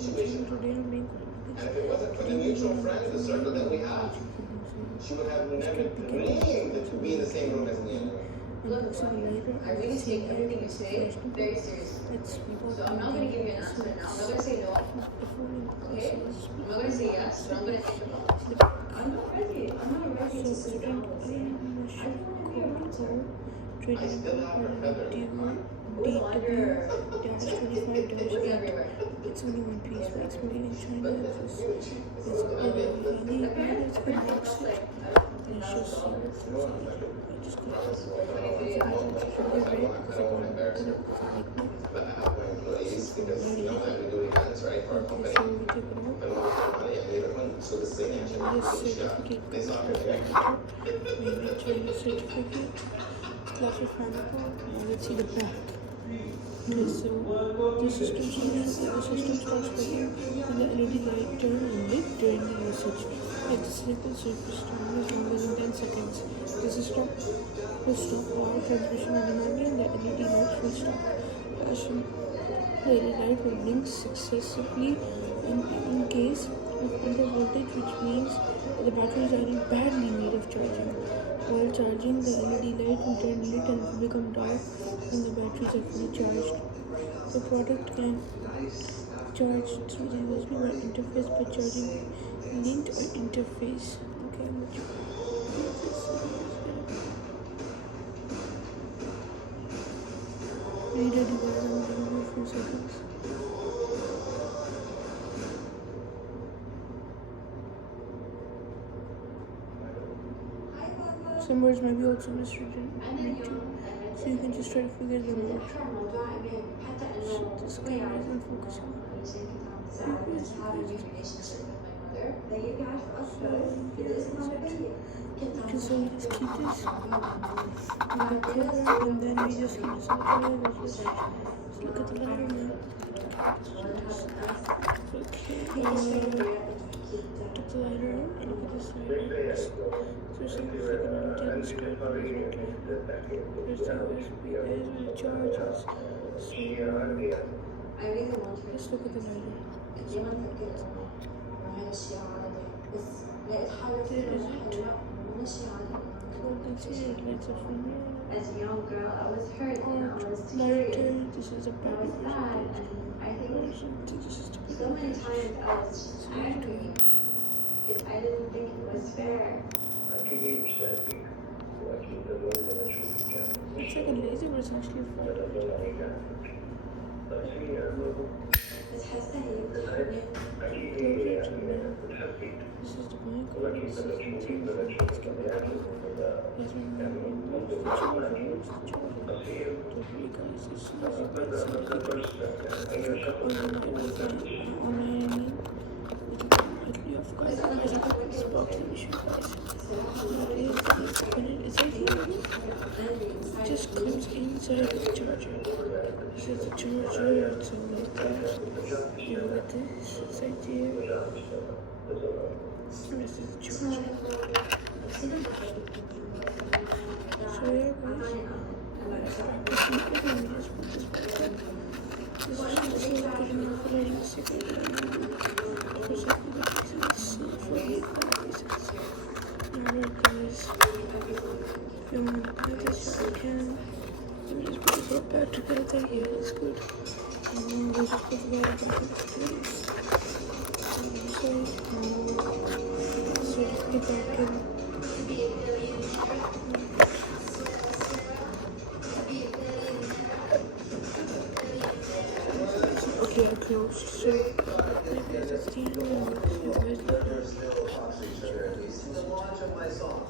situation. today I'm being And if it wasn't for the mutual friend in the circle that we have, she would have never dreamed to be in the same room as me anyway. Look, I really take everything you say very seriously. So I'm not going to give you an answer now. I'm not going to say no. Okay? I'm not going to say yes, but I'm going to think about it. I'm not ready. I'm not ready to sit down and say I still have her feather. everywhere. It's only one piece, but it's made in China. It's really it's good box it. And it's just so I just got But I have my employees because we do events, right, for our company. so we take it out. And we have money and leave it home. So the same This certificate they saw her. maybe China certificate. Class of Hannibal. Now let's see the back. Okay, so the system starts working when the LED light turns lit during the usage. Like the cycle surface time is longer than 10 seconds. The system will stop power transmission automatically and the LED light will stop flashing. The LED light will blink successively in case of under voltage, which means the batteries are in badly need of charging. While charging, the LED light will turn lit and will become dark when the batteries are fully charged. The product can charge through the USB or interface by charging linked or interface. Okay, I'm going to read a device. I'm going to give you a few seconds. Some words might be also miswritten, so you can just try to figure them out. So this camera isn't focusing. Okay, so we just keep this on the cover, and then we just keep this on the cover. Just look at the letter now. Okay, took the lighter out, look at this lighter. So something like an antenna straight from this one. There's the USB, there's where it charges. So let's look at the lighter. There is it. So you can see it lights up from here. As a young girl, I was hurt and I was Lighter, this is a I battery was sad, version. and I think This is to be so many times I was just angry because I didn't think it was fair. It's like a laser, but it's actually a phone. This is the blank one. This is the thing. Let's get back in. Let's remember where's the charger? Where's the charger? So for you guys, as soon as you get something, on my knee, you have guys, I got this box. Let me show you guys. It's right here. It just comes inside the charger. This is the charger. It's on like that. You look at this. It's right here. This is the charger. So yeah, guys. Let me just put this back up. This is just so good enough for lighting a cigarette. For something that is for 8 pieces. Alright, guys. If you want to do this, you can. Let me just put this all back together. Yeah, that's good. And then we'll just put the water back into place. So just get back in. Okay, I closed. So maybe it's the end of the The launch of my song.